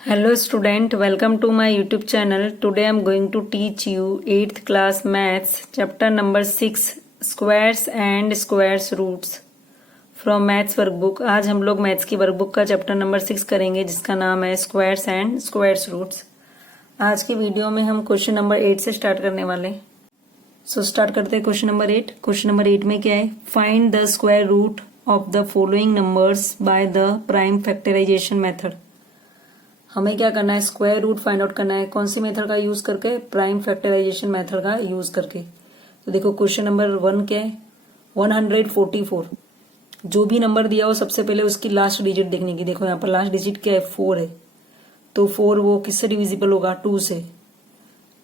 Hello student, welcome to my YouTube channel. Today I am going to teach you 8th class maths chapter number 6 squares and squares roots from maths workbook. आज हम लोग maths की workbook का chapter number 6 करेंगे जिसका नाम है squares and squares roots. आज की वीडियो में हम क्वेश्चन नंबर 8 से स्टार्ट करने वाले। सो स्टार्ट करते हैं क्वेश्चन नंबर 8। क्वेश्चन नंबर 8 में क्या है? Find the square root of the following numbers by the prime factorisation method. हमें क्या करना है? स्क्वायर रूट फाइंड आउट करना है। कौन सी मेथड का यूज करके? प्राइम फैक्टराइजेशन मेथड का यूज करके। तो देखो क्वेश्चन नंबर 1 क्या है? 144। जो भी नंबर दिया हो सबसे पहले उसकी लास्ट डिजिट देखने की। देखो यहाँ पर लास्ट डिजिट क्या है? 4 है। तो 4 वो किससे डिविजिबल होगा? 2 से।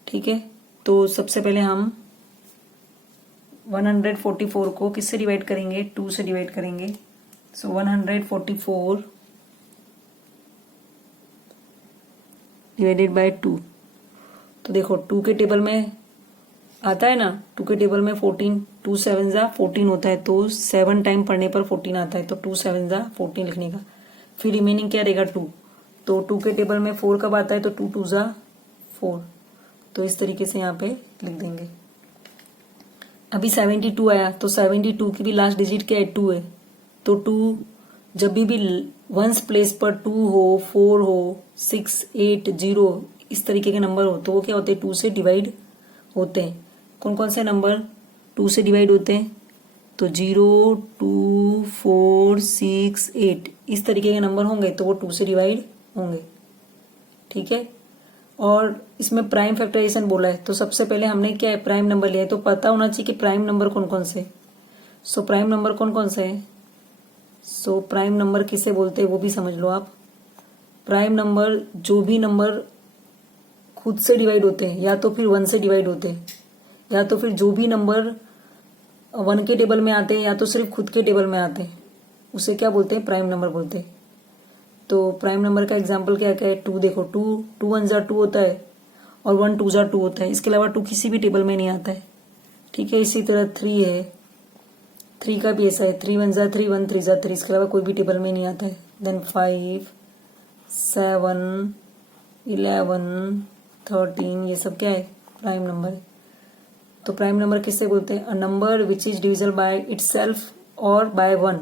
ठीक है, तो सबसे पहले हम 144 को किससे डिवाइड करेंगे? 2 से डिवाइड करेंगे। सो 144 डिवाइडेड बाय 2। तो देखो 2 के टेबल में आता है ना, 2 के टेबल में 14, 2 7 जा 14 होता है, तो 7 टाइम पढ़ने पर 14 आता है, तो 2 7 जा 14 लिखने का। फिर रिमेनिंग क्या रहेगा? 2। तो 2 के टेबल में 4 कब आता है? तो 2 2 जा 4। तो इस तरीके से यहाँ पे लिख देंगे। अभी 72 आया, तो 72 की भी लास्ट डिजिट क्या है? 2 है। तो 2 जब भी वंस प्लेस पर 2 हो, 4 हो, 6 8 0 इस तरीके के नंबर हो तो वो क्या होते हैं? 2 से डिवाइड होते हैं। कौन कौन से नंबर 2 से डिवाइड होते हैं? तो 0 2 4 6 8 इस तरीके के नंबर होंगे तो वो 2 से डिवाइड होंगे। ठीक है, और इसमें प्राइम फैक्टराइजेशन बोला है, तो सबसे पहले हमने क्या है? प्राइम नंबर लिया है, तो पता होना चाहिए कि प्राइम नंबर कौन कौन से। सो प्राइम नंबर कौन कौन से है? सो प्राइम नंबर किसे बोलते हैं वो भी समझ लो आप। प्राइम नंबर जो भी नंबर खुद से डिवाइड होते हैं, या तो फिर 1 से डिवाइड होते हैं, या तो फिर जो भी नंबर 1 के टेबल में आते हैं, या तो सिर्फ खुद के टेबल में आते हैं, उसे क्या बोलते हैं? प्राइम नंबर बोलते हैं। तो प्राइम नंबर का एग्जाम्पल क्या क्या है? 2 देखो, 2 1 जा 2 होता है और 1 2 जा 2 होता है। इसके अलावा 2 किसी भी टेबल में नहीं आता है। ठीक है, इसी तरह 3 है, 3 का भी ऐसा है, 3 1 जा 3 1 3 जा 3, इसके अलावा कोई भी टेबल में नहीं आता है। देन 5 7 11 13 ये सब क्या है? प्राइम नंबर है। तो प्राइम नंबर किससे बोलते हैं? A number which is divisible by itself और by 1,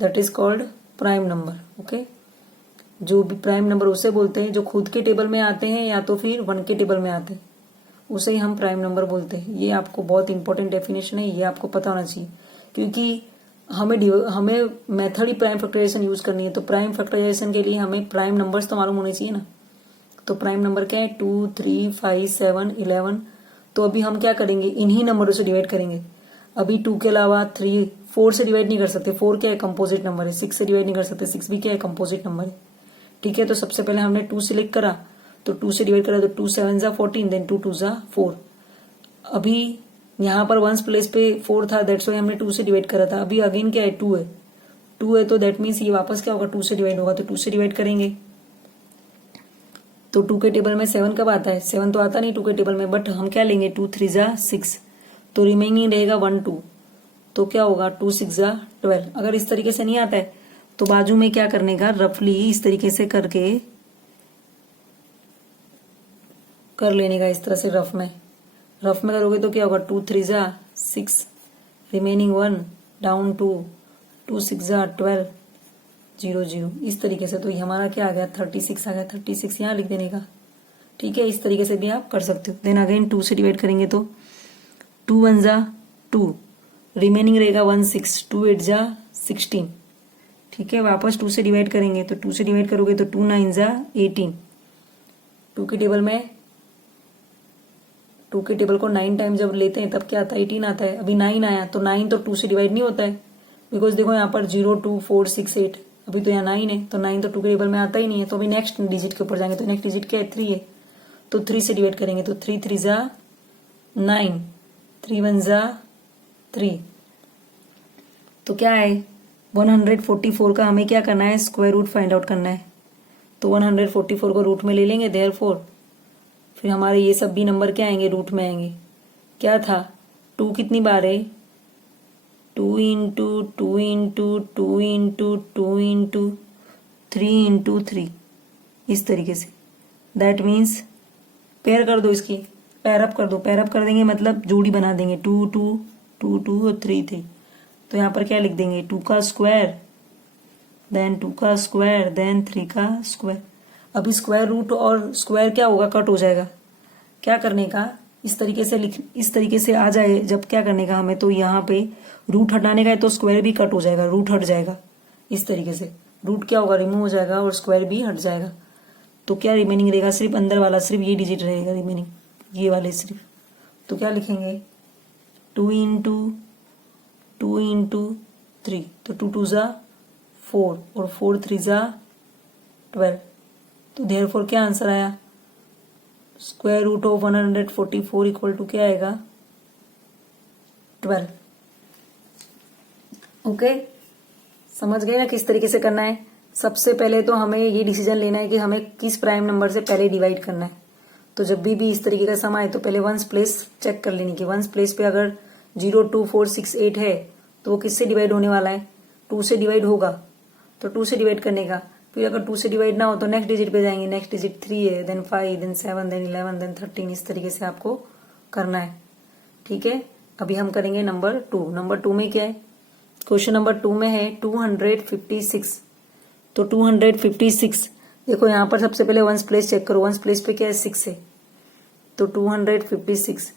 that is called prime number. Okay, जो भी प्राइम नंबर उसे बोलते हैं जो खुद के टेबल में आते हैं या तो फिर 1 के टेबल में आते हैं, उसे ही हम प्राइम नंबर बोलते हैं। ये आपको बहुत इंपॉर्टेंट डेफिनेशन है, ये आपको पता होना चाहिए, क्योंकि हमें मेथड ही प्राइम फैक्टराइजेशन यूज करनी है। तो प्राइम फैक्टराइजेशन के लिए हमें प्राइम नंबर्स तो मालूम होने चाहिए ना। तो प्राइम नंबर क्या है? 2 3 5 7 11। तो अभी हम क्या करेंगे? इन्हीं नंबरों से डिवाइड करेंगे। अभी 2 के अलावा 3 4 से डिवाइड नहीं कर सकते, 4 क्या है? कंपोजिट नंबर है। 6 से डिवाइड नहीं कर सकते, 6 भी क्या है? कंपोजिट नंबर है। ठीक है, तो सबसे पहले हमने 2 सिलेक्ट करा, तो 2 से डिवाइड करा, तो 2 7 जा 14, देन 2 2 जा 4। अभी यहाँ पर 1 प्लेस पे 4 था, दैट्स वाई हमने 2 से डिवाइड करा था। अभी अगेन क्या है? 2 है, 2 है, तो दैट मीन्स ये वापस क्या होगा? 2 से डिवाइड होगा, तो 2 से डिवाइड करेंगे। तो 2 के टेबल में 7 कब आता है? 7 तो आता नहीं 2 के टेबल में, बट हम क्या लेंगे? 2 3 जा 6, तो रिमेनिंग रहेगा 1 2, तो क्या होगा? 2 6 जा 12। अगर इस तरीके से नहीं आता है तो बाजू में क्या करने का? रफली इस तरीके से करके कर लेने का, इस तरह से रफ में करोगे तो क्या होगा? 2 3 जा 6, रिमेनिंग 1 डाउन 2, 2 6 जा 12 0 0 इस तरीके से। तो ये हमारा क्या आ गया? 36 आ गया। 36 यहाँ लिख देने का। ठीक है, इस तरीके से भी आप कर सकते हो। देन अगेन 2 से डिवाइड करेंगे तो 2 1 जा 2, रिमेनिंग रहेगा 1 6, 2 8 जा 16। ठीक है, वापस 2 से डिवाइड करेंगे, तो 2 से डिवाइड करोगे तो 2 9 जा 18। 2 के टेबल में 2 के टेबल को 9 टाइम जब लेते हैं तब क्या आता है? 18 आता है। अभी 9 आया, तो 9 तो 2 से डिवाइड नहीं होता है, बिकॉज देखो यहाँ पर 0 2 4 6 8, अभी तो यहाँ 9 है, तो 9 तो 2 के टेबल में आता ही नहीं है। तो अभी नेक्स्ट डिजिट के ऊपर जाएंगे, तो नेक्स्ट डिजिट क्या है? 3 है, तो 3 से डिवाइड करेंगे, तो 3 3 जा 9, 3 1 जा 3। तो क्या है? 144 का हमें क्या करना है? स्क्वायर रूट फाइंड आउट करना है। तो 144 को रूट में ले लेंगे, देयरफॉर फिर हमारे ये सब भी नंबर क्या आएंगे? रूट में आएंगे। क्या था? 2 कितनी बार है? 2 into 2 into 2 into 2 into 3 into 3, इस तरीके से। दैट मीन्स पेयर कर दो, इसकी पेयर अप कर दो। पेयर अप कर देंगे मतलब जोड़ी बना देंगे, 2 2 2 2 और 3 3। तो यहाँ पर क्या लिख देंगे, 2 का स्क्वायर देन 2 का स्क्वायर देन 3 का स्क्वायर। अभी स्क्वायर रूट और स्क्वायर क्या होगा, कट हो जाएगा। क्या करने का, इस तरीके से इस तरीके से आ जाए जब, क्या करने का हमें, तो यहाँ पे रूट हटाने का है तो स्क्वायर भी कट हो जाएगा, रूट हट जाएगा। इस तरीके से रूट क्या होगा, रिमूव हो जाएगा और स्क्वायर भी हट जाएगा। तो क्या रिमेनिंग रहेगा, सिर्फ अंदर वाला, सिर्फ ये डिजिट रहेगा रिमेनिंग, ये वाले सिर्फ। तो क्या लिखेंगे, 2 इंटू 3, तो 2 2 ज़ा 4 और 4 3 ज़ा 12। तो देयरफॉर क्या आंसर आया, square root of 144 equal to क्या आएगा, 12। ओके, समझ गए ना किस तरीके से करना है। सबसे पहले तो हमें ये डिसीजन लेना है कि हमें किस प्राइम नंबर से पहले डिवाइड करना है। तो जब भी इस तरीके का सम आए तो पहले वंस प्लेस चेक कर लेनी कि वंस प्लेस पे अगर 0 2 4 6 8 है तो वो किससे डिवाइड होने वाला है, 2 से डिवाइड होगा। तो 2 से डिवाइड करने का, फिर अगर 2 से डिवाइड ना हो तो नेक्स्ट डिजिट पे जाएंगे, नेक्स्ट डिजिट 3 है, देन 5, देन 7, देन 11, देन 13। इस तरीके से आपको करना है, ठीक है। अभी हम करेंगे नंबर 2। नंबर 2 में क्या है, क्वेश्चन नंबर 2 में है 256। तो 256 देखो, यहाँ पर सबसे पहले वंस प्लेस चेक करो, वंस प्लेस पे क्या है, 6 है। तो 256,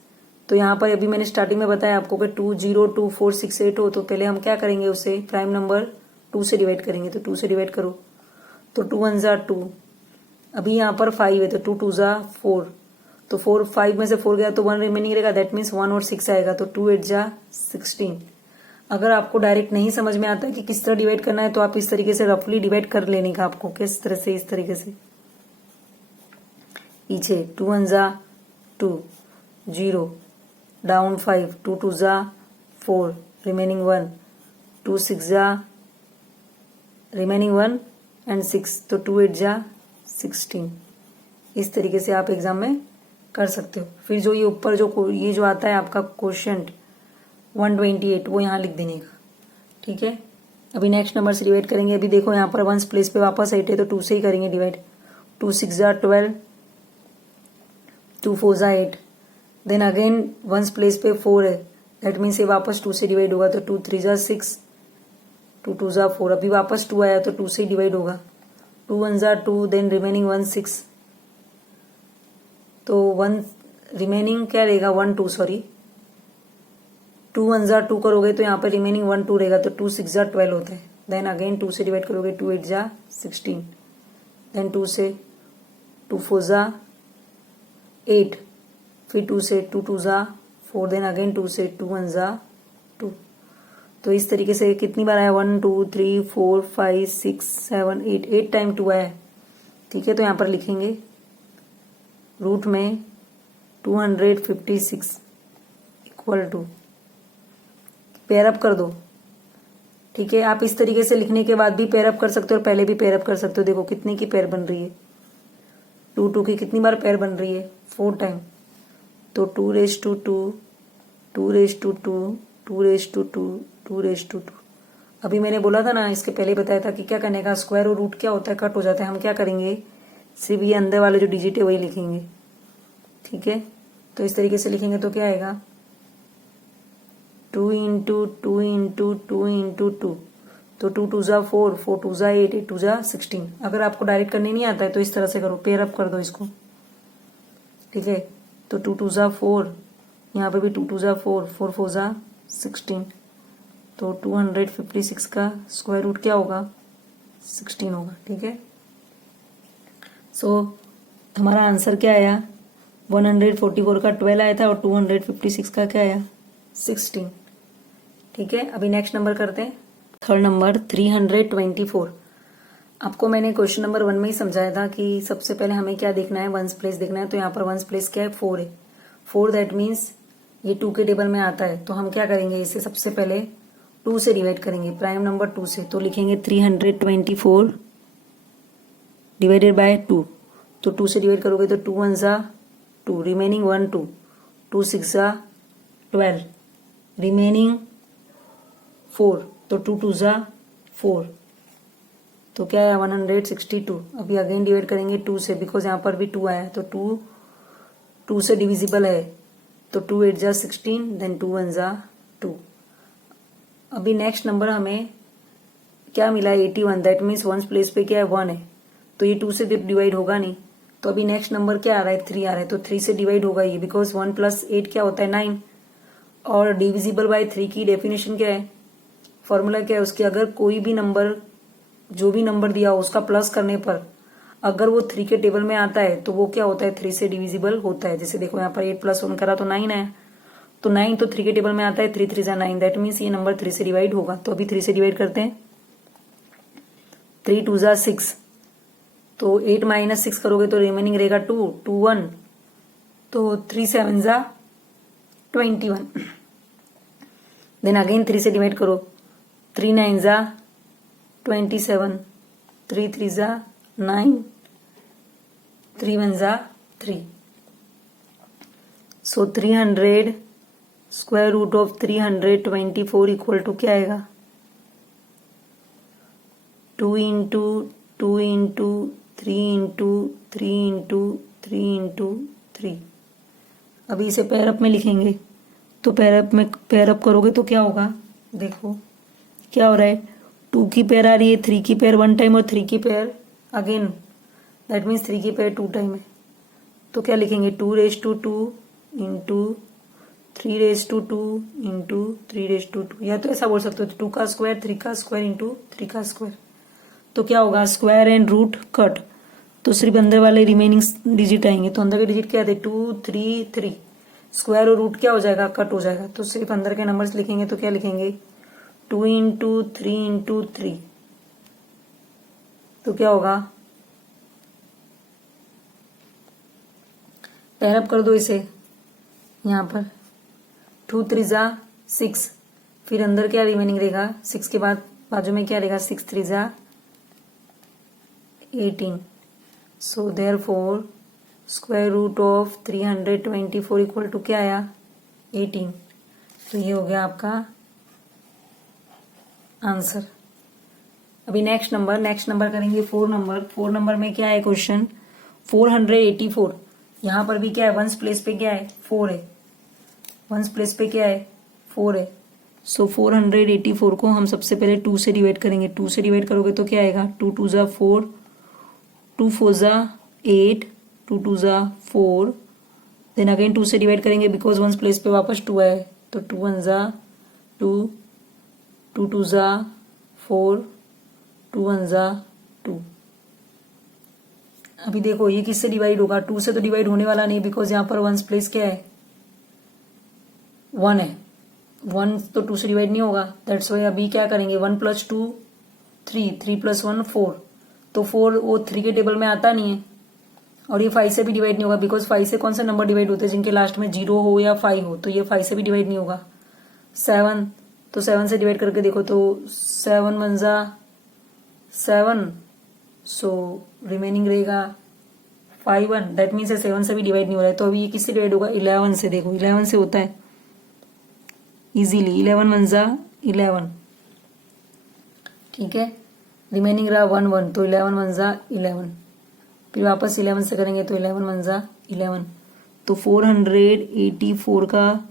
तो यहाँ पर अभी मैंने स्टार्टिंग में बताया आपको कि 2 0 2 4 6 8 हो, तो पहले हम क्या करेंगे, उसे प्राइम नंबर 2 से डिवाइड करेंगे। तो 2 से डिवाइड करो, तो 2 1 ज़ा 2। अभी यहाँ पर 5 है तो 2 2 ज़ा 4, तो 4 5 में से 4 गया तो 1 रिमेनिंग रहेगा, दैट मीन्स 1 और 6 आएगा। तो 2 8 ज़ा 16। अगर आपको डायरेक्ट नहीं समझ में आता है कि किस तरह डिवाइड करना है तो आप इस तरीके से रफली डिवाइड कर लेने का आपको, किस तरह से, इस तरीके से पीछे 2 1 ज़ा 2 0 डाउन 5 2 2 ज़ा 4 रिमेनिंग 1 2 6 ज़ा रिमेनिंग 1 एंड 6, तो 2 8 ज़ा 16। इस तरीके से आप एग्जाम में कर सकते हो। फिर जो ये ऊपर ये जो आता है आपका क्वेश्चन 128, वो यहाँ लिख देने का, ठीक है। अभी नेक्स्ट नंबर से डिवाइड करेंगे। अभी देखो यहाँ पर वंस प्लेस पे वापस 8 है तो 2 से ही करेंगे डिवाइड। 2 6 ज़ा 12, 2 4 ज़ा 8, देन अगेन वंस प्लेस पे 4 है, दैट मीन्स ये वापस 2 से डिवाइड होगा। तो 2 3 ज़ा 6, 2 2 ज़ा 4, अभी वापस 2 आया तो 2 से ही डिवाइड होगा। 2 1 ज़ा 2, देन रिमेनिंग 1 6, तो 1 रिमेनिंग क्या रहेगा, 1 2 सॉरी 2 1 ज़ा 2 करोगे तो यहाँ पर रिमेनिंग 1 2 रहेगा, तो 2 6 ज़ा 12 होता है। देन अगेन 2 से डिवाइड करोगे, 2 8 ज़ा 16, देन 2 से 2 4 ज़ा 8, फिर 2 से 2 2 ज़ा 4, देन अगेन 2 से 2 1 ज़ा 2। तो इस तरीके से कितनी बार आया, 1 2 3 4 5 6 7 8 टाइम 2 आया, ठीक है। तो यहाँ पर लिखेंगे रूट में 256 इक्वल टू, पेयर अप कर दो, ठीक है। आप इस तरीके से लिखने के बाद भी पेयर अप कर सकते हो और पहले भी पेयर अप कर सकते हो। देखो कितने की पेयर बन रही है, 2 2 की कितनी बार पेयर बन रही है, 4 टाइम। तो 2 raise to 2, 2 raise to 2, 2 raise to 2, 2 raise to 2। अभी मैंने बोला था ना, इसके पहले बताया था कि क्या करने का, स्क्वायर और रूट क्या होता है, कट हो जाता है। हम क्या करेंगे, सिर्फ ये अंदर वाले जो डिजिट है वही लिखेंगे, ठीक है। तो इस तरीके से लिखेंगे तो क्या आएगा, 2 इंटू 2 इंटू 2 इंटू 2, तो 2 2 ज़ा 4, 4 2 ज़ा 8, 8 2 ज़ा 16। अगर आपको डायरेक्ट करने नहीं आता है तो इस तरह से करो, पेयर अप कर दो इसको, ठीक है। तो 2 2 ज़ा 4, यहाँ पे भी 2 2 ज़ा 4, 4 4 ज़ा 16, तो 256 का स्क्वायर रूट क्या होगा, 16 होगा, ठीक है। सो हमारा आंसर क्या आया, 144 का 12 आया था और 256 का क्या आया, 16, ठीक है। अभी नेक्स्ट नंबर करते हैं, थर्ड नंबर 324। आपको मैंने क्वेश्चन नंबर 1 में ही समझाया था कि सबसे पहले हमें क्या देखना है, वंस प्लेस देखना है। तो यहाँ पर वंस प्लेस क्या है, 4 है। 4 दैट मीन्स ये 2 के टेबल में आता है। तो हम क्या करेंगे, इसे सबसे पहले 2 से डिवाइड करेंगे, प्राइम नंबर 2 से। तो लिखेंगे 324 डिवाइडेड बाय 2। तो 2 से डिवाइड करोगे तो 2 1 ज़ा 2, रिमेनिंग 1 2, 2 6 ज़ा 12, रिमेनिंग 4, तो 2 2 ज़ा 4। तो क्या है 162। अभी अगेन डिवाइड करेंगे 2 से, बिकॉज यहाँ पर भी 2 आया है, तो 2 से डिविजिबल है, तो 2 8 जा 16, देन 2 1 जा 2। अभी नेक्स्ट नंबर हमें क्या मिला है 81, दैट मीन्स वंस प्लेस पे क्या है 1 है, तो ये 2 से डिवाइड होगा नहीं। तो अभी नेक्स्ट नंबर क्या आ रहा है 3 आ रहा है, तो 3 से डिवाइड होगा ये, बिकॉज 1 + 8 क्या होता है 9, और डिविजिबल बाय 3 की डेफिनेशन क्या है, फॉर्मूला क्या है उसकी, अगर कोई भी नंबर जो भी नंबर दिया हो उसका प्लस करने पर अगर वो 3 के टेबल में आता है तो वो क्या होता है 3 से डिविजिबल होता है। जैसे देखो यहाँ पर 8 + 1 करा तो 9 आया, तो 9 तो 3 के टेबल में आता है, 3 3 जा 9, दैट मीन्स ये नंबर 3 से डिवाइड होगा। तो अभी 3 से डिवाइड करते हैं, 3 2 जा 6, तो 8 - 6 करोगे तो रिमेनिंग रहेगा 2 2 1, तो 3 7 जा 21। देन अगेन 3 से डिवाइड करो, 3 9 जा 27, 3 3 जा 9, 3 1 जा 3। So 300 square root of 324 equal to क्या आएगा 2 into 2 into 3 into 3 into 3 into 3। अभी इसे पेयर अप में लिखेंगे, तो पेयर अप करोगे तो क्या होगा, देखो क्या हो रहा है, 2 की पेयर आ रही है, 3 की पेयर 1 टाइम और 3 की पेयर अगेन, दैट मीन्स 3 की पेयर 2 टाइम है। तो क्या लिखेंगे 2^2 इंटू 3^2 इंटू 3^2, या तो ऐसा बोल सकते हो 2 का स्क्वायर 3 का स्क्वायर इंटू 3 का स्क्वायर। तो क्या होगा स्क्वायर एंड रूट कट, तो सिर्फ अंदर वाले रिमेनिंग डिजिट आएंगे, तो अंदर के डिजिट क्या थे 2 3 3, स्क्वायर और रूट क्या हो जाएगा कट हो जाएगा, तो सिर्फ अंदर के नंबर्स लिखेंगे, तो क्या लिखेंगे 2 इंटू 3 इंटू 3, तो क्या होगा पैरअप कर दो इसे, यहाँ पर 2 3 जा 6, फिर अंदर क्या रिमेनिंग रहेगा 6 के बाद बाजू में क्या रहेगा 6 3 जा 18। So therefore square root of 324 equal to क्या आया 18। तो ये हो गया आपका आंसर। अभी नेक्स्ट नंबर करेंगे 4 नंबर में क्या है क्वेश्चन 484। यहाँ पर भी क्या है वंस प्लेस पे क्या है 4 है, वंस प्लेस पे क्या है 4 है। सो 484 को हम सबसे पहले 2 से डिवाइड करेंगे, 2 से डिवाइड करोगे तो क्या आएगा 2 2 जा 4, 2 4 जा 8, 2 2 जा 4, देन अगेन 2 से डिवाइड करेंगे बिकॉज वंस प्लेस पे वापस 2 आए, तो 2 1 जा 2, 2 2 जा 4, 2 1 जा 2। अभी देखो ये किससे डिवाइड होगा 2 से तो डिवाइड होने वाला नहीं, बिकॉज यहाँ पर वंस प्लेस क्या है 1 है, 1 तो 2 से डिवाइड नहीं होगा, दैट्स वाई अभी क्या करेंगे 1 + 2 3, 3 + 1 4, तो 4 वो 3 के टेबल में आता नहीं है, और ये 5 से भी डिवाइड नहीं होगा, बिकॉज 5 से कौन सा नंबर डिवाइड होते हैं जिनके लास्ट में 0 हो या 5 हो, तो ये 5 से भी डिवाइड नहीं होगा। 7, तो 7 से डिवाइड करके देखो तो 7 1 जा 7, सो रिमेनिंग रहेगा 5 1, दैट मीन्स 7 से भी डिवाइड नहीं हो रहा है, तो अभी ये किससे डिवाइड होगा 11 से। देखो 11 से होता है इजीली, 11 1 जा 11, ठीक है, रिमेनिंग रहा 1 1, तो 11 1 जा 11, फिर वापस 11 से करेंगे तो 11 1 जा 11, तो 484 का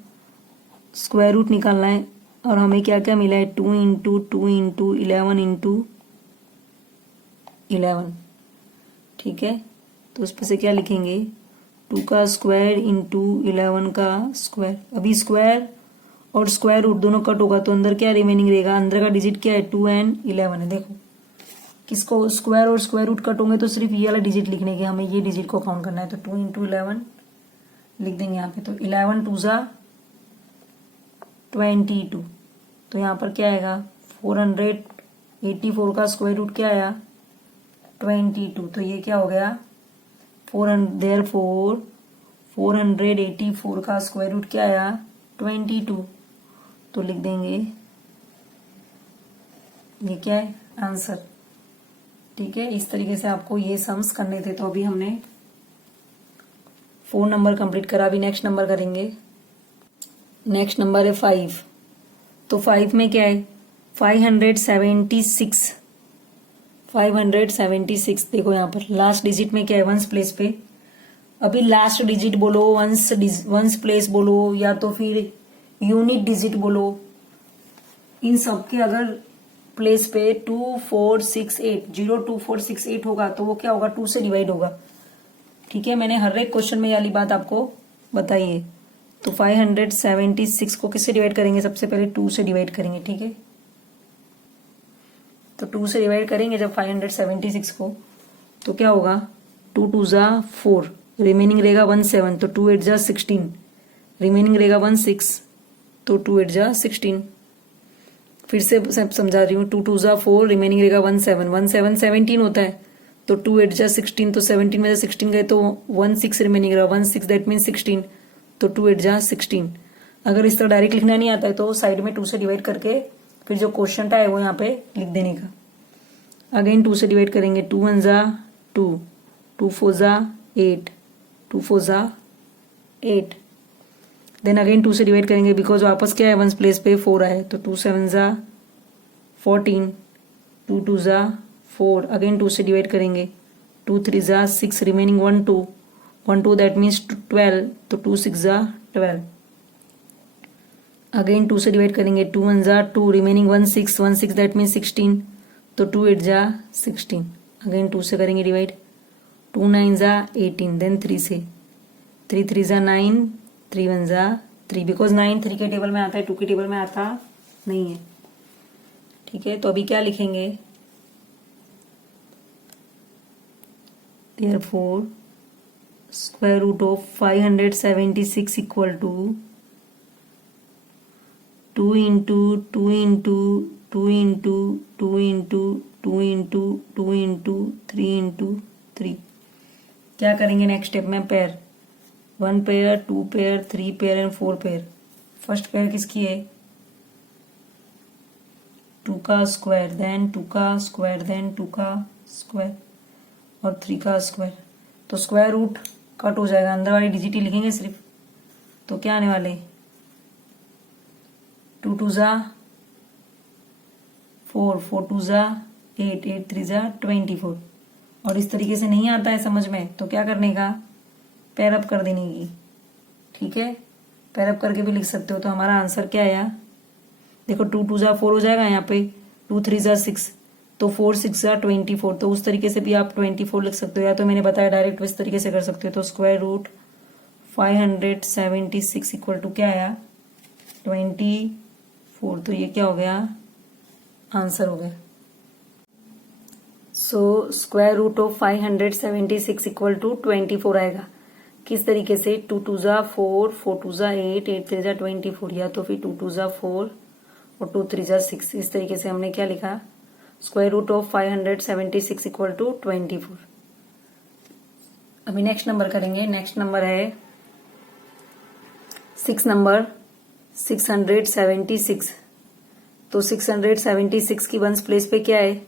स्क्वायर रूट निकालना है, और हमें क्या क्या मिला है 2 इंटू 2 इंटू 11 इंटू 11, ठीक है, तो उस पर से क्या लिखेंगे 2 का स्क्वायर इंटू 11 का स्क्वायर। अभी स्क्वायर और स्क्वायर रूट दोनों कट होगा, तो अंदर क्या रिमेनिंग रहेगा, अंदर का डिजिट क्या है 2 and 11 है। देखो किसको स्क्वायर और स्क्वायर रूट कट होंगे तो सिर्फ ये वाला डिजिट लिखने के, हमें ये डिजिट को काउंट करना है, तो 2 इंटू 11 लिख देंगे यहाँ पे, तो 11 2 जा 22, तो यहाँ पर क्या आएगा 484 का स्क्वायर रूट क्या आया 22, तो ये क्या हो गया 484 का स्क्वायर रूट क्या आया 22, तो लिख देंगे ये क्या है आंसर, ठीक है। इस तरीके से आपको ये सम्स करने थे, तो अभी हमने 4 नंबर कंप्लीट करा। अभी नेक्स्ट नंबर करेंगे, नेक्स्ट नंबर है 5, तो 5 में क्या है 576, 576 देखो यहाँ पर लास्ट डिजिट में क्या है, वंस प्लेस पे। अभी लास्ट डिजिट बोलो, वंस प्लेस बोलो, या तो फिर यूनिट डिजिट बोलो, इन सब के अगर प्लेस पे 2468 02468 होगा तो वो क्या होगा, 2 से डिवाइड होगा। ठीक है, मैंने हर एक क्वेश्चन में ये वाली बात आपको बताई है। तो 576 को किससे डिवाइड करेंगे, सबसे पहले 2 से डिवाइड करेंगे। ठीक है, तो 2 से डिवाइड करेंगे जब 576 को, तो क्या होगा, 2 2 जा 4, रिमेनिंग रहेगा 1 7, तो 2 8 जा 16, रिमेनिंग रहेगा 1 6, तो 2 8 जा 16। फिर से समझा रही हूँ, 2 2 जा 4, रिमेनिंग रहेगा 1 7, 1 7 17 होता है, तो 2 8 जा 16, तो 17 में से 16 गए तो 1 6 रिमेनिंग रहा, 1 6 दैट मीन 16, तो 2 8 जा 16। अगर इस तरह डायरेक्ट लिखना नहीं आता है तो साइड में 2 से डिवाइड करके फिर जो क्वेश्चन है वो यहाँ पे लिख देने का। अगेन 2 से डिवाइड करेंगे, 2 1 जा 2, 2 4 जा 8, 2 4 जा 8। देन अगेन 2 से डिवाइड करेंगे बिकॉज वापस क्या है, वंस प्लेस पे 4 आए, तो 2 7 जा 14, 2 2 जा 4, अगेन 2 से डिवाइड करेंगे, 2 3 जा 6, रिमेनिंग 1 2, 1 2 दैट मीन्स 12, तो 2 6 जा 12। अगेन 2 से डिवाइड करेंगे, 2 1 जा 2, रिमेनिंग 1 6, 1 6 दैट मीन्स 16, तो 2 8 जा 16। अगेन 2 से करेंगे डिवाइड, 2 9 जा 18, देन 3 से, 3 3 जा 9, 3 1 जा 3, बिकॉज 9 3 के टेबल में आता है, 2 के टेबल में आता नहीं है। ठीक है, तो अभी क्या लिखेंगे, therefore square root of 576 equal to 2 into 2 into 2 into 2 into 2 into 2 into 3 into 3। क्या करेंगे नेक्स्ट स्टेप में, pair, 1 pair 2 pair 3 pair and 4 pair. First pair किसकी है, 2 का स्क्वायर, देन 2 का स्क्वायर, देन 2 का स्क्वायर और 3 का स्क्वायर। तो स्क्वायर रूट कट हो जाएगा, अंदर वाली डिजिट ही लिखेंगे सिर्फ। तो क्या आने वाले, 2 2 जा 4, 4 2 जा 8, 8 3 जा 24। और इस तरीके से नहीं आता है समझ में तो क्या करने का, पेयर अप कर देने की। ठीक है, पेयर अप करके भी लिख सकते हो। तो हमारा आंसर क्या आया, देखो 2 2 जा 4 हो जाएगा यहाँ पे, 2 3 जा 6, तो 4 6 जा 24। तो उस तरीके से भी आप 24 लिख सकते हो, या तो मैंने बताया डायरेक्ट इस तरीके से कर सकते हो। तो स्क्वायर रूट 576 इक्वल टू क्या आया, 24। तो ये क्या हो गया, आंसर हो गया। So square root of 576 equal to 24 आएगा। किस तरीके से, 2 2 जा 4, 4 2 जा 8, 8 3 जा 24, या तो फिर 2 2 जा 4 और 2 3 जा 6। इस तरीके से हमने क्या लिखा, square root of 576 equal to 24। अभी नेक्स्ट नंबर करेंगे। नेक्स्ट नंबर है 6 नंबर 676। तो 676 की वंस प्लेस पे क्या है,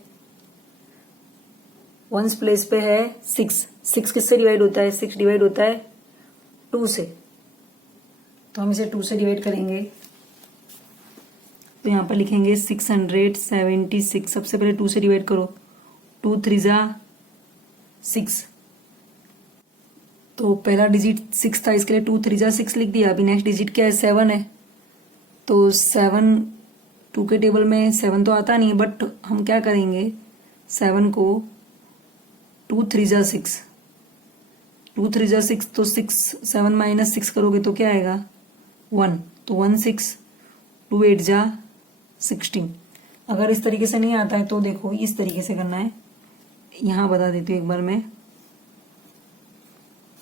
वंस प्लेस पे है 6। 6 किससे डिवाइड होता है, 6 डिवाइड होता है 2 से। तो हम इसे 2 से डिवाइड करेंगे, तो यहाँ पर लिखेंगे 676। सबसे पहले 2 से डिवाइड करो, 2 3 जा 6, तो पहला डिजिट 6 था, इसके लिए 2 3 जा 6 लिख दिया। अभी नेक्स्ट डिजिट क्या है, 7 है। तो 7 2 के टेबल में 7 तो आता नहीं, बट हम क्या करेंगे, 7 को 2 3 जा 6, 2 3 जा 6, तो 6 7 माइनस 6 करोगे तो क्या आएगा, 1, तो 1 6, 2 8 जा 16। अगर इस तरीके से नहीं आता है तो देखो इस तरीके से करना है। यहां बता देती हूँ एक बार मैं,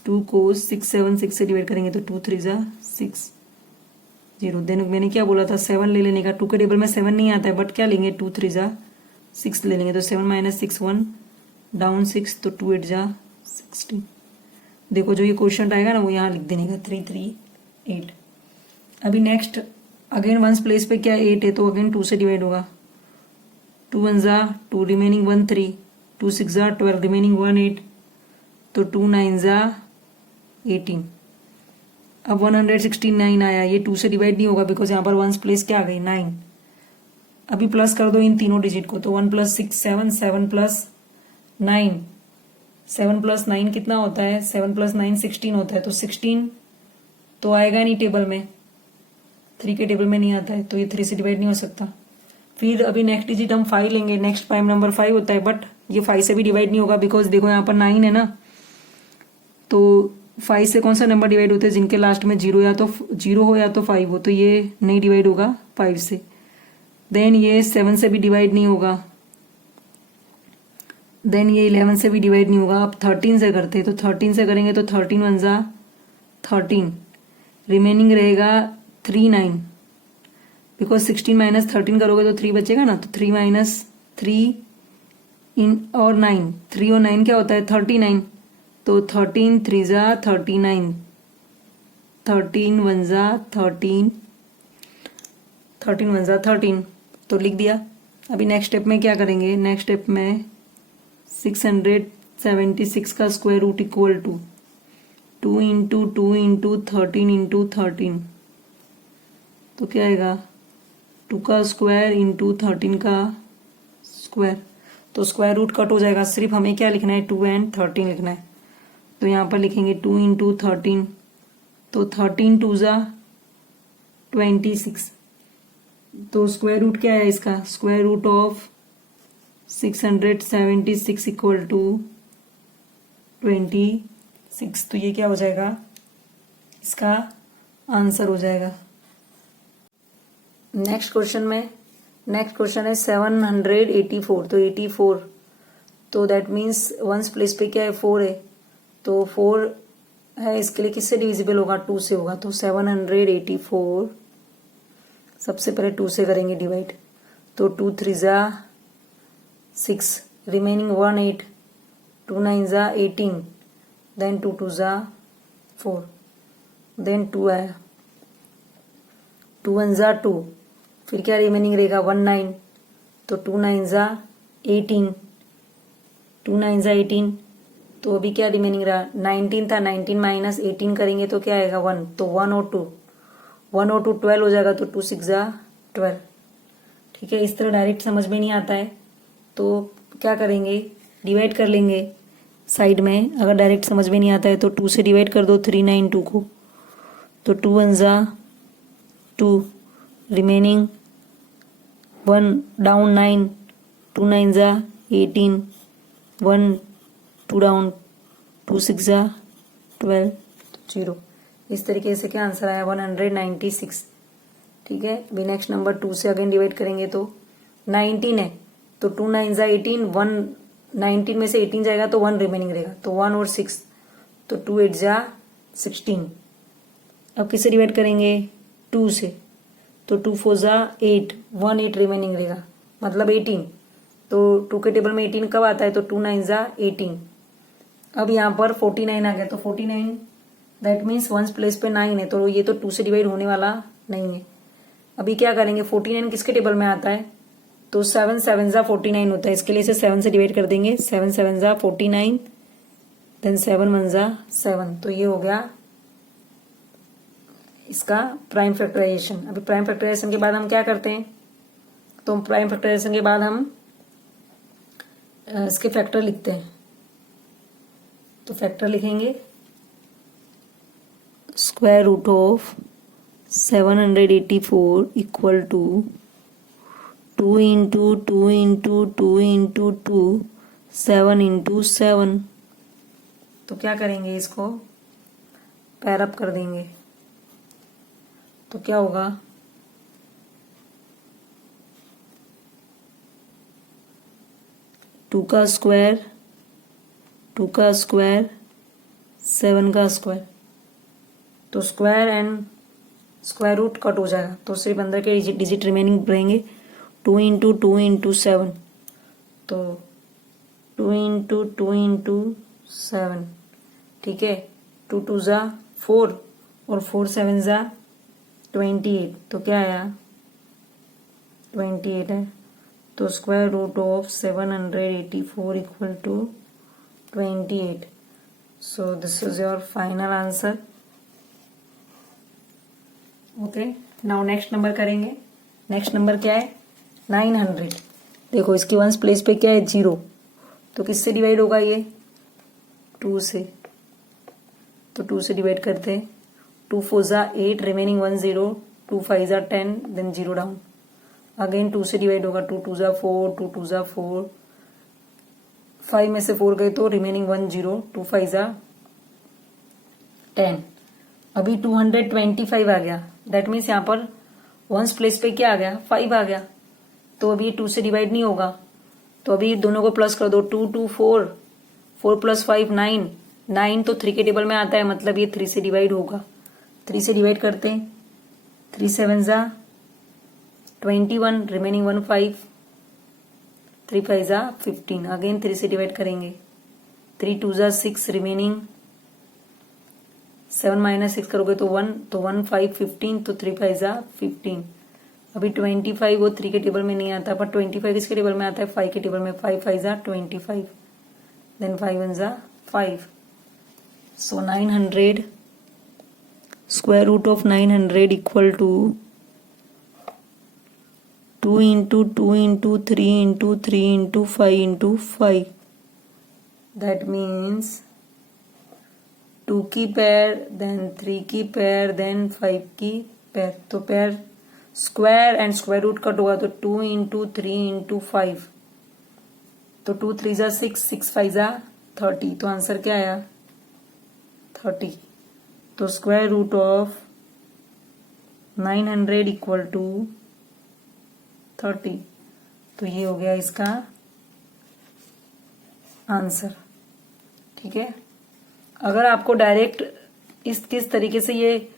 2 को 6 7 6 से डिवाइड करेंगे तो 2 3 जा 6 0। देन मैंने क्या बोला था, 7 ले लेने का। 2 के टेबल में 7 नहीं आता है, बट क्या लेंगे, 2 3 जा 6 ले लेंगे। तो 7 माइनस 6 1, डाउन 6, तो 2 8 जा 16। देखो जो ये क्वेश्चन आएगा ना वो यहाँ लिख देने का, 3 3 8। अभी नेक्स्ट अगेन वंस प्लेस पे क्या 8 है, तो अगेन 2 से डिवाइड होगा। 2 1 जा 2, रिमेनिंग 1 3, 2 6 जा 12, रिमेनिंग 1 8, तो 2 9 जा 18। अब 169 आया, ये 2 से डिवाइड नहीं होगा बिकॉज यहाँ पर वंस प्लेस क्या आ गई, 9। अभी प्लस कर दो इन तीनों डिजिट को, तो 1 + 6 7, 7 + 9, 7 + 9 कितना होता है, 7 + 9 16 होता है, तो 16 तो आएगा नहीं टेबल में, 3 के टेबल में नहीं आता है, तो ये 3 से डिवाइड नहीं हो सकता। फिर अभी नेक्स्ट डिजिट हम 5 लेंगे, नेक्स्ट प्राइम नंबर 5 होता है, बट ये 5 से भी डिवाइड नहीं होगा, बिकॉज देखो यहाँ पर 9 है ना, तो 5 से कौन सा नंबर डिवाइड होता है, जिनके लास्ट में 0 या तो 0 हो या तो 5 हो, तो ये नहीं डिवाइड होगा 5 से। देन ये 7 से भी डिवाइड नहीं होगा, देन ये 11 से भी डिवाइड नहीं होगा। अब 13 से करते हैं, तो 13 से करेंगे तो 13 1 जा 13, रिमेनिंग रहेगा 3 9, बिकॉज 16 - 13 करोगे तो 3 बचेगा ना, तो 3 - 3 इन और 9, 3 और 9 क्या होता है 39, तो 13 3 जा 39, 13 1 जा 13, 13 1 जा 13, तो लिख दिया। अभी नेक्स्ट स्टेप में क्या करेंगे, नेक्स्ट स्टेप में 676 का स्क्वायर रूट इक्वल टू 2 × 2 × 13 × 13, तो क्या आएगा 2 का स्क्वायर × 13 का स्क्वायर, तो स्क्वायर रूट कट हो जाएगा, सिर्फ हमें क्या लिखना है 2 और 13 लिखना है, तो यहाँ पर लिखेंगे 2 × 13, तो 13 2 जा 26, तो स्क्वायर रूट क्या है इसका, square root of 676 equal to 26, तो ये क्या हो जाएगा, इसका आंसर हो जाएगा। नेक्स्ट क्वेश्चन है 784, तो 84, तो दैट मीन्स वंस प्लेस पे क्या है 4 है, तो 4 है, इसके लिए किससे डिविजिबल होगा 2 से होगा, तो 784 सबसे पहले 2 से करेंगे डिवाइड, तो 2 3 जा 6, रिमेनिंग 1 8, 2 9 जा 18, देन 2 2 जा 4, देन 2 आया, 2 1 जा 2, फिर क्या रिमेनिंग रहेगा 1 9, तो 2 9 जा 18, 2 9 जा 18, तो अभी क्या रिमेनिंग रहा 19 था, 19 - 18 करेंगे तो क्या आएगा 1, तो 1 और 2 12 हो जाएगा, तो 2 6 जा 12। ठीक है, इस तरह डायरेक्ट समझ में नहीं आता है तो क्या करेंगे, डिवाइड कर लेंगे साइड में, अगर डायरेक्ट समझ में नहीं आता है तो 2 से डिवाइड कर दो 3 9 2 को, तो 2 1 जा 2, रिमेनिंग 1 डाउन 9, 2 9 जा 18, 1 2 डाउन 2 6 जा 12, 0। इस तरीके से क्या आंसर आया 196। ठीक है, अभी नेक्स्ट नंबर 2 से अगेन डिवाइड करेंगे तो 19 है, तो 2 9 जा 18, 1 19 में से 18 जाएगा तो 1 रिमेनिंग रहेगा, तो 1 और 6, तो 2 8 जा 16। अब किससे डिवाइड करेंगे 2 से, तो 2 4 जा 8, 1 8 रिमेनिंग रहेगा, मतलब 18, तो 2 के टेबल में 18 कब आता है, तो 2 9 जा 18। अब यहाँ पर 49 आ गया, तो 49 दैट मीन्स वंस प्लेस पे 9 है, तो ये तो 2 से डिवाइड होने वाला नहीं है। अभी क्या करेंगे 49 किसके टेबल में आता है, तो 7 7 जा 49 होता है, इसके लिए इसे 7 से डिवाइड कर देंगे, 7 7 जा 49, देन 7 1 जा 7, तो ये हो गया इसका प्राइम फैक्टराइजेशन। अभी प्राइम फैक्टराइजेशन के बाद हम क्या करते हैं, तो प्राइम फैक्टराइजेशन के बाद हम इसके फैक्टर लिखते हैं, तो फैक्टर लिखेंगे square root of 784 equal to 2 × 2 × 2 × 2 7 × 7, तो क्या करेंगे इसको पैर अप कर देंगे, तो क्या होगा 2 का स्क्वायर 2 का स्क्वायर 7 का स्क्वायर, तो square and square root cut हो जाएगा, तो सिर्फ अंदर के डिजिट रिमेनिंग रहेंगे, 2 × 2 × 7, तो 2 × 2 × 7, ठीक है, 2 2 जा 4 और 4 7 जा 28, तो क्या आया 28 है, तो square root of 784 equal to 28। So this is your final answer. Okay, now next number करेंगे। नेक्स्ट नंबर क्या है 900। देखो इसके वंस प्लेस पे क्या है 0, तो किससे डिवाइड होगा ये 2 से, तो 2 से डिवाइड करते हैं। 2 4 जा 8, रिमेनिंग 1 0, 2 5 जा 10, देन 0 डाउन। अगेन 2 से डिवाइड होगा, 2 2 जा 4, 2 2 जा 4, 5 में से 4 गए तो रिमेनिंग 1 0, 2 5 जा 10। अभी 225 आ गया, दैट मीन्स यहाँ पर वंस प्लेस पे क्या आ गया 5 आ गया, तो अभी 2 से डिवाइड नहीं होगा, तो अभी दोनों को प्लस कर दो। 2 2 4, 4 प्लस 5 9, 9 तो 3 के टेबल में आता है, मतलब ये 3 से डिवाइड होगा। 3 से डिवाइड करते हैं, 3 7 जा 21, रिमेनिंग 1 5, 3 5 जा 15। अगेन 3 से डिवाइड करेंगे, 3 2 जा 6, रिमेनिंग 7 माइनस 6 करोगे तो 1, तो 1 5 15, तो 3 5 जा 15। अभी 25 वो 3 के टेबल में नहीं आता, पर 25 किसके टेबल में आता है 5 के टेबल में। 5 5 जा 25, देन 5 1 जा 5। So 900 square root of 900 equal to 2 into 2 into 3 into 3 into 5 into 5। That means 2 की पेयर, देन 3 की पेयर, देन 5 की पेयर। तो pair square and square root cut होगा, तो 2 इंटू 3 इंटू 5, तो 2 3 जा 6, 6 5 जा 30, तो आंसर क्या आया 30। तो square root of 900 equal to 30, तो ये हो गया इसका आंसर। ठीक है, अगर आपको डायरेक्ट किस तरीके से ये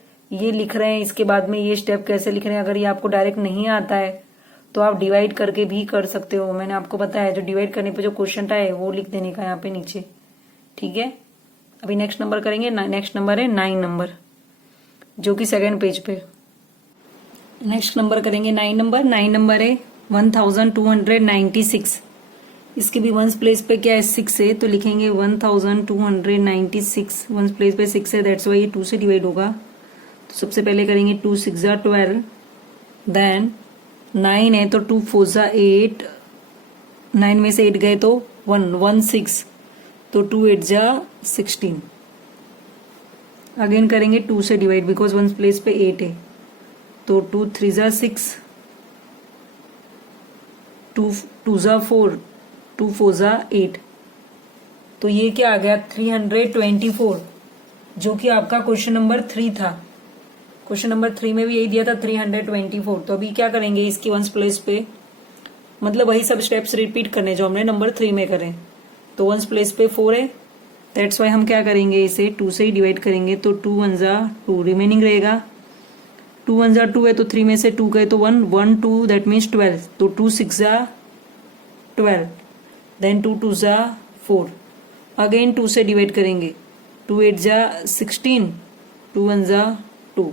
लिख रहे हैं, इसके बाद में ये स्टेप कैसे लिख रहे हैं, अगर ये आपको डायरेक्ट नहीं आता है तो आप डिवाइड करके भी कर सकते हो। मैंने आपको बताया जो डिवाइड करने पे जो क्वेश्चन है वो लिख देने का यहाँ पे नीचे। ठीक है, अभी नेक्स्ट नंबर करेंगे। नेक्स्ट नंबर है 9 नंबर, जो कि सेकेंड पेज पे। नेक्स्ट नंबर करेंगे 9 नंबर। 9 नंबर है 1296। इसके भी वंस प्लेस पे क्या है 6 है, तो लिखेंगे 1296। वंस प्लेस पे 6 है, दैट्स वाई ये 2 से डिवाइड होगा। तो सबसे पहले करेंगे 2 6 जा 12, देन 9 है तो 2 4 जा 8, 9 में से 8 गए तो 1 1 6, तो 2 8 जा 16। अगेन करेंगे 2 से डिवाइड, बिकॉज वंस प्लेस पे 8 है, तो 2 3 जा 6, 2 2 जा 4, 2 4 जा 8, तो ये क्या आ गया 324, जो कि आपका क्वेश्चन नंबर 3 था। क्वेश्चन नंबर 3 में भी यही दिया था 324। तो अभी क्या करेंगे इसकी वंस प्लेस पे, मतलब वही सब स्टेप्स रिपीट करने जो हमने नंबर 3 में करें। तो वंस प्लेस पे 4 है, दैट्स वाई हम क्या करेंगे इसे 2 से ही डिवाइड करेंगे, तो 2 1 जा 2, रिमेनिंग रहेगा 2 1 जा 2 है, तो 3 में से 2 गए तो 1 1 2, दैट मीन्स 12, तो 2 6 जा 12, देन 2 2 जा 4। अगेन 2 से डिवाइड करेंगे, 2 8 जा 16, 2 1 जा 2।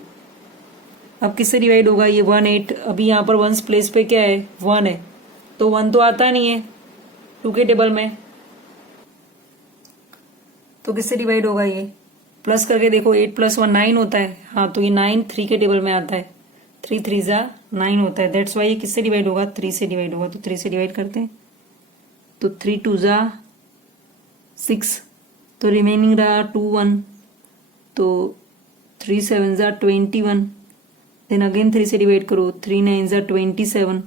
अब किससे डिवाइड होगा ये 1 8। अभी यहाँ पर वंस प्लेस पे क्या है 1 है, तो 1 तो आता नहीं है 2 के टेबल में, तो किससे डिवाइड होगा ये प्लस करके देखो 8 + 1 9 होता है। हाँ, तो ये 9 3 के टेबल में आता है, 3 3 जा 9 होता है, दैट्स वाई ये किससे डिवाइड होगा 3 से डिवाइड होगा। तो 3 से डिवाइड करते हैं, तो 3 2 जा 6, तो रिमेनिंग रहा 2 1, तो 3 7 जा 21, देन अगेन 3 से डिवाइड करो, 3 9 जा 27।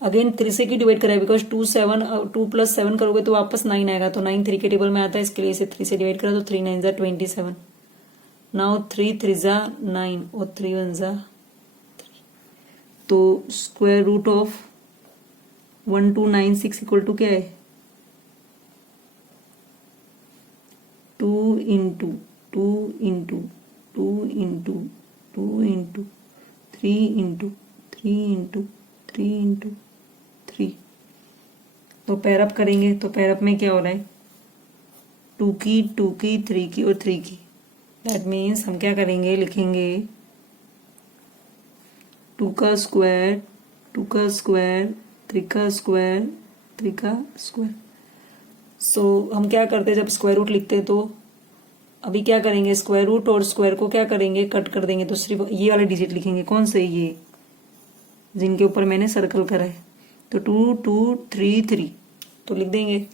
अगेन 3 से क्यों डिवाइड करा है, बिकॉज 2 7 2 + 7 करोगे तो वापस 9 आएगा, तो 9 3 के टेबल में आता है, इसके लिए इसे 3 से डिवाइड करा, तो 3 9 जा 27। नाउ 3 3 जा 9 और 3 1 जा 3, तो square root of 1296 equal to क्या है 2 into 2 into 2 into 2 into 3 into 3 into 3 into 3। तो पैरअप करेंगे, तो पैरअप में क्या हो रहा है 2 की 2 की 3 की और 3 की, दैट मीन्स हम क्या करेंगे लिखेंगे 2 का स्क्वायर 2 का स्क्वायर 3 का स्क्वायर 3 का स्क्वायर। सो हम क्या करते हैं जब स्क्वायर रूट लिखते हैं, तो अभी क्या करेंगे स्क्वायर रूट और स्क्वायर को क्या करेंगे कट कर देंगे, तो सिर्फ ये वाले डिजिट लिखेंगे, कौन से ये जिनके ऊपर मैंने सर्कल करा है, तो 2 2 3 3, तो लिख देंगे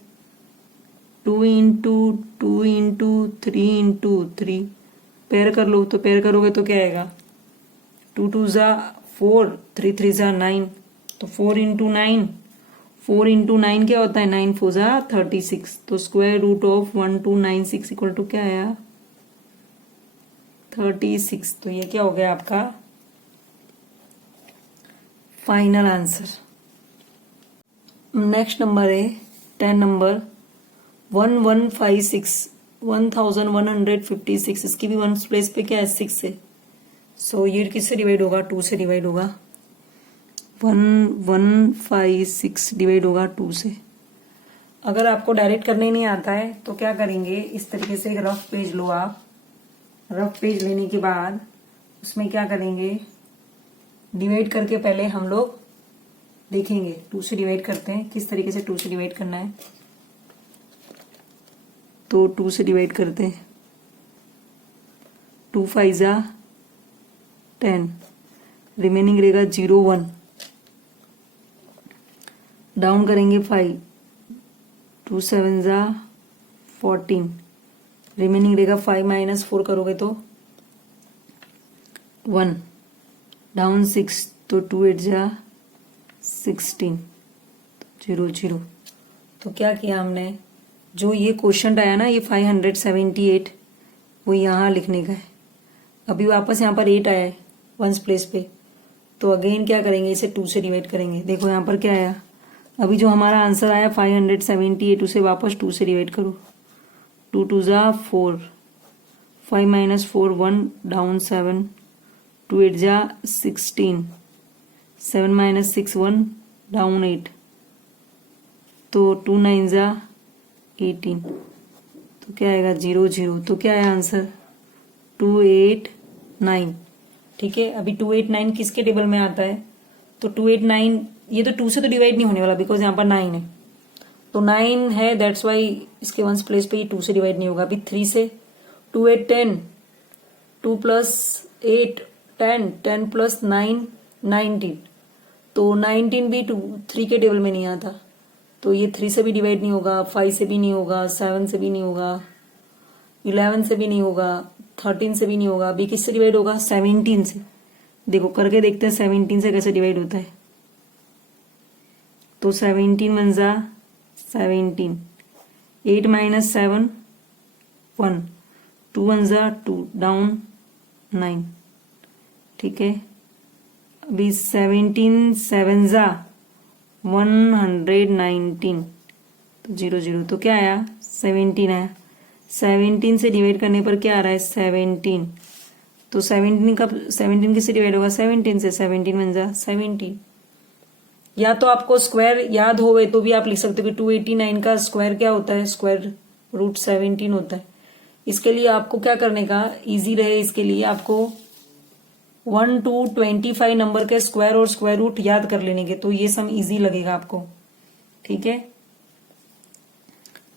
2 इंटू 2 इंटू 3 इंटू 3, पेयर कर लो, तो पेयर करोगे तो क्या आएगा 2 2 ज़ा 4, 3 3 ज़ा 9, तो 4 इंटू 9, 4 इंटू 9 क्या होता है 9 4 ज़ा 36, तो square root of 1296 equal to क्या आया 36। तो ये क्या हो गया आपका फाइनल आंसर। नेक्स्ट नंबर है 10 नंबर 1156 1156, इसकी भी वन प्लेस पे क्या है 6 है, सो ये किससे डिवाइड होगा 2 से डिवाइड होगा, 1156 डिवाइड होगा 2 से। अगर आपको डायरेक्ट करने नहीं आता है तो क्या करेंगे, इस तरीके से एक रफ पेज लो आप, रफ पेज लेने के बाद उसमें क्या करेंगे डिवाइड करके पहले हम लोग देखेंगे 2 से डिवाइड करते हैं, किस तरीके से 2 से डिवाइड करना है। तो 2 से डिवाइड करते हैं, 2 5 ज़ा 10, रिमेनिंग रहेगा 0 1, डाउन करेंगे 5, 2 7 ज़ा 14, रिमेनिंग रहेगा 5 माइनस 4 करोगे तो 1, डाउन 6, तो 2 8 ज़ा 16, 0 0। तो क्या किया हमने, जो ये क्वेश्चन आया ना ये 578, वो यहाँ लिखने का है। अभी वापस यहाँ पर 8 आया है वंस प्लेस पे, तो अगेन क्या करेंगे इसे 2 से डिवाइड करेंगे। देखो यहाँ पर क्या आया, अभी जो हमारा आंसर आया 578 उसे वापस 2 से डिवाइड करो, 2 2 ज़ा 4, 5 माइनस 4 1, डाउन 7, 2 8 ज़ा 16, 7 माइनस 6 1, डाउन 8, तो 2 9 ज़ा 18, तो क्या आएगा 0 0। तो क्या है आंसर 289। ठीक है, अभी 289 किसके टेबल में आता है, तो 289 ये तो 2 से तो डिवाइड नहीं होने वाला बिकॉज यहाँ पर 9 है, तो 9 है दैट्स वाई इसके वंस प्लेस पे ये 2 से डिवाइड नहीं होगा। अभी 3 से 2 8 10, 2 प्लस 8 10, 10 प्लस 9 19, तो 19 भी 3 के टेबल में नहीं आता, तो ये 3 से भी डिवाइड नहीं होगा, 5 से भी नहीं होगा, 7 से भी नहीं होगा, 11 से भी नहीं होगा, 13 से भी नहीं होगा। अभी किससे डिवाइड होगा 17 से। देखो करके देखते हैं 17 से कैसे डिवाइड होता है। तो 17 1 ज़ा 17, 8 माइनस 7 1, 2 1 ज़ा 2, डाउन 9। ठीक है, अभी 17 7 ज़ा 119, तो 0 0, तो क्या आया 17 आया। 17 से डिवाइड करने पर क्या आ रहा है 17, तो 17 किससे डिवाइड होगा 17 से, 17 1 ज़ा 17। या तो आपको स्क्वायर याद होवे तो भी आप लिख सकते हो कि 289 का स्क्वायर क्या होता है, स्क्वायर रूट 17 होता है। इसके लिए आपको क्या करने का इजी रहे, इसके लिए आपको 1 to 25 नंबर के स्क्वायर और स्क्वायर रूट याद कर लेने के, तो ये सम इजी लगेगा आपको। ठीक है,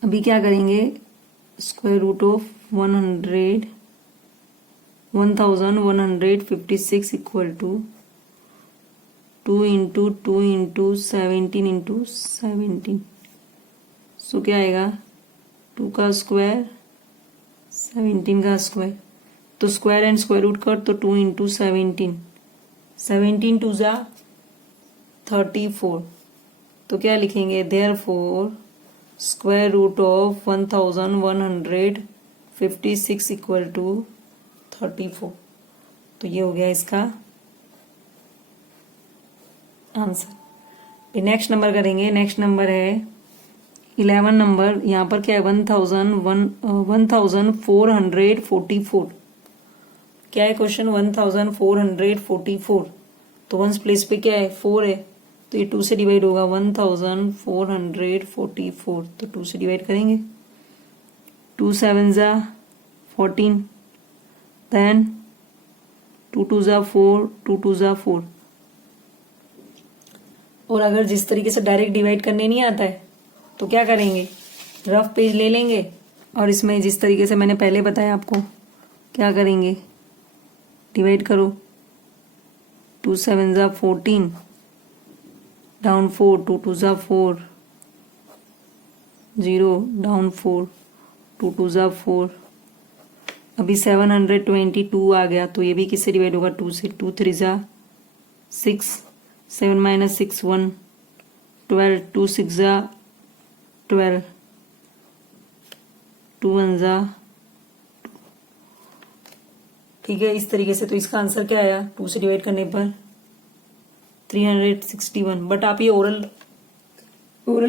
अभी क्या करेंगे square root of 1156 equal to 2 into 2 into 17 into 17, so क्या आएगा 2 का स्क्वायर 17 का स्क्वायर, तो स्क्वायर एंड स्क्वायर रूट कर, तो 2 इंटू 17, 17 2 ज़ा 34, तो क्या लिखेंगे therefore square root of 1156 equal to 34। तो ये हो गया इसका आंसर। नेक्स्ट नंबर करेंगे, नेक्स्ट नंबर है 11 नंबर, यहाँ पर क्या है 1444। क्या है क्वेश्चन 1444, तो वंस प्लेस पे क्या है 4 है, तो ये 2 से डिवाइड होगा 1444, तो 2 से डिवाइड करेंगे, 2 7 ज़ा 14, देन 2 2 ज़ा 4, 2 2 ज़ा 4। और अगर जिस तरीके से डायरेक्ट डिवाइड करने नहीं आता है तो क्या करेंगे रफ पेज ले लेंगे और इसमें जिस तरीके से मैंने पहले बताया आपको क्या करेंगे डिवाइड करो, 2 7 ज़ा 14, डाउन 4, 2 2 जा 4, 0 डाउन 4, 2 2 जा 4। अभी 722 आ गया, तो ये भी किससे डिवाइड होगा? 2 से। 2 3 जा 6, 7 माइनस 6 1, 12, 2 6 जा 12, 2 1 जा। ठीक है, इस तरीके से। तो इसका आंसर क्या आया 2 से डिवाइड करने पर? 361। बट आप ये ओरल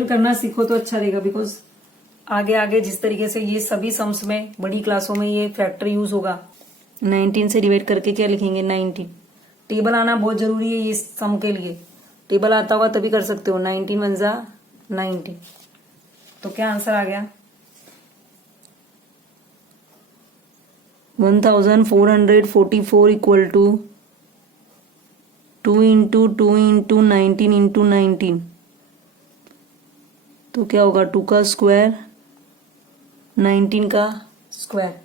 करना सीखो तो अच्छा रहेगा, बिकॉज आगे आगे जिस तरीके से ये सभी सम्स में बड़ी क्लासों में ये फैक्टर यूज होगा। 19 से डिवाइड करके क्या लिखेंगे? 19। टेबल आना बहुत जरूरी है ये सम के लिए। टेबल आता होगा तभी कर सकते हो। 19 1 जा 19। तो क्या आंसर आ गया? 1444 equal to 2 into 2 into 19 into 19। तो क्या होगा? 2 का स्क्वायर 19 का स्क्वायर।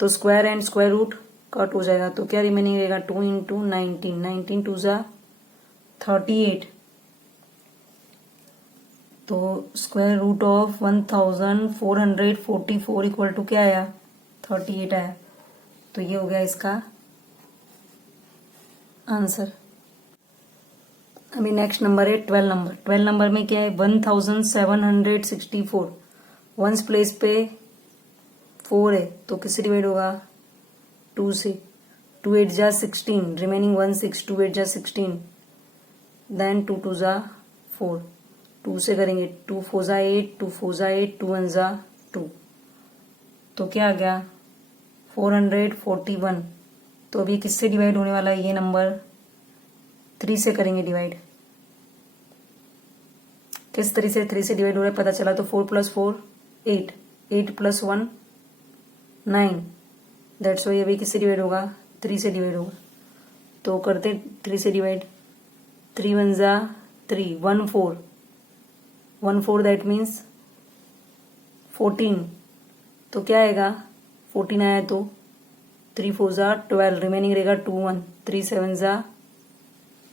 तो square and square root cut हो जाएगा, तो क्या रिमेनिंग रहेगा? 2 इंटू 19, 19 2 जा 38। तो square root of 1444 equal to क्या आया? 38 आया। तो ये हो गया इसका आंसर। अभी नेक्स्ट नंबर है 12 नंबर। 12 नंबर में क्या है? 1764। वंस प्लेस पे 4 है, तो किससे डिवाइड होगा? 2 से। 2 8 जा 16, रिमेनिंग 1 6, 2 8 जा 16, देन 2 2 जा 4। 2 से करेंगे, 2 4 जा 8, 2 4 जा 8, 2 1 जा 2। तो क्या आ गया? 441। तो अभी किससे डिवाइड होने वाला है ये नंबर? 3 से करेंगे डिवाइड। किस तरीके से 3 से डिवाइड हो रहा है पता चला। तो 4 + 4 8, 8 + 1 9। दैट्स वाई अभी किससे डिवाइड होगा? 3 से डिवाइड होगा। तो करते 3 से डिवाइड। 3 1 जा 3, 1 4, 1 4 दैट मीन्स 14। तो क्या आएगा? 14 आया तो 3 4 जा 12, रिमेनिंग रहेगा 2 1, 3 7 जा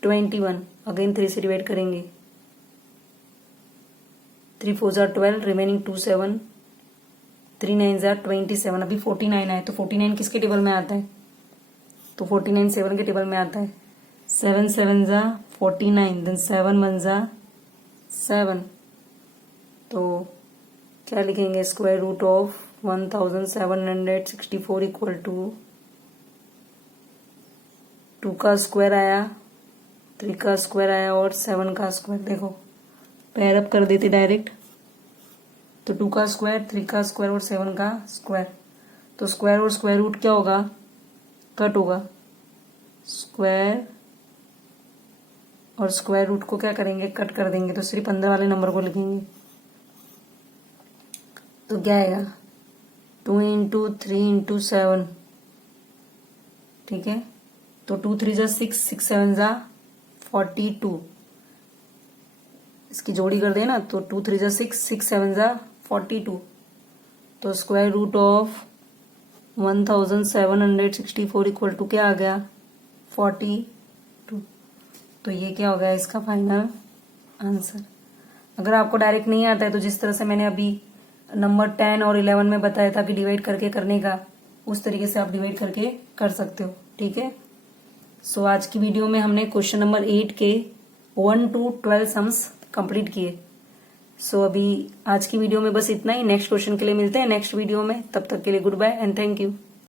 21। अगेन 3 से डिवाइड करेंगे। 3 4 जा 12, रिमेनिंग 2 7, 3 9 जा 27। अभी 49 आए, तो 49 किसके टेबल में आता है? तो 49 7 के टेबल में आता है। 7 7 जा 49, देन 7 1 जा 7। तो क्या लिखेंगे? Square root of 1764 equal to 2 का स्क्वायर आया, 3 का स्क्वायर आया और 7 का स्क्वायर। देखो पेयर अप कर देते डायरेक्ट। तो 2 का स्क्वायर, 3 का स्क्वायर और 7 का स्क्वायर। तो स्क्वायर और स्क्वायर रूट क्या होगा? कट होगा। स्क्वायर और स्क्वायर रूट को क्या करेंगे? कट कर देंगे। तो सिर्फ 15 वाले नंबर को लिखेंगे। तो क्या आएगा? 2 इंटू 3 इंटू 7। ठीक है, तो 2 3 जा 6, 6 7 जा 42। इसकी जोड़ी कर देना, तो 2 3 जा 6, 6 7 जा 42। तो square root of 1764 equal to क्या आ गया? 42। तो ये क्या हो गया इसका फाइनल आंसर। अगर आपको डायरेक्ट नहीं आता है तो जिस तरह से मैंने अभी नंबर 10 और 11 में बताया था कि डिवाइड करके करने का, उस तरीके से आप डिवाइड करके कर सकते हो। ठीक है, सो आज की वीडियो में हमने क्वेश्चन नंबर 8 के 1 to 12 सम्स कंप्लीट किए। सो अभी आज की वीडियो में बस इतना ही। नेक्स्ट क्वेश्चन के लिए मिलते हैं नेक्स्ट वीडियो में। तब तक के लिए goodbye and thank you.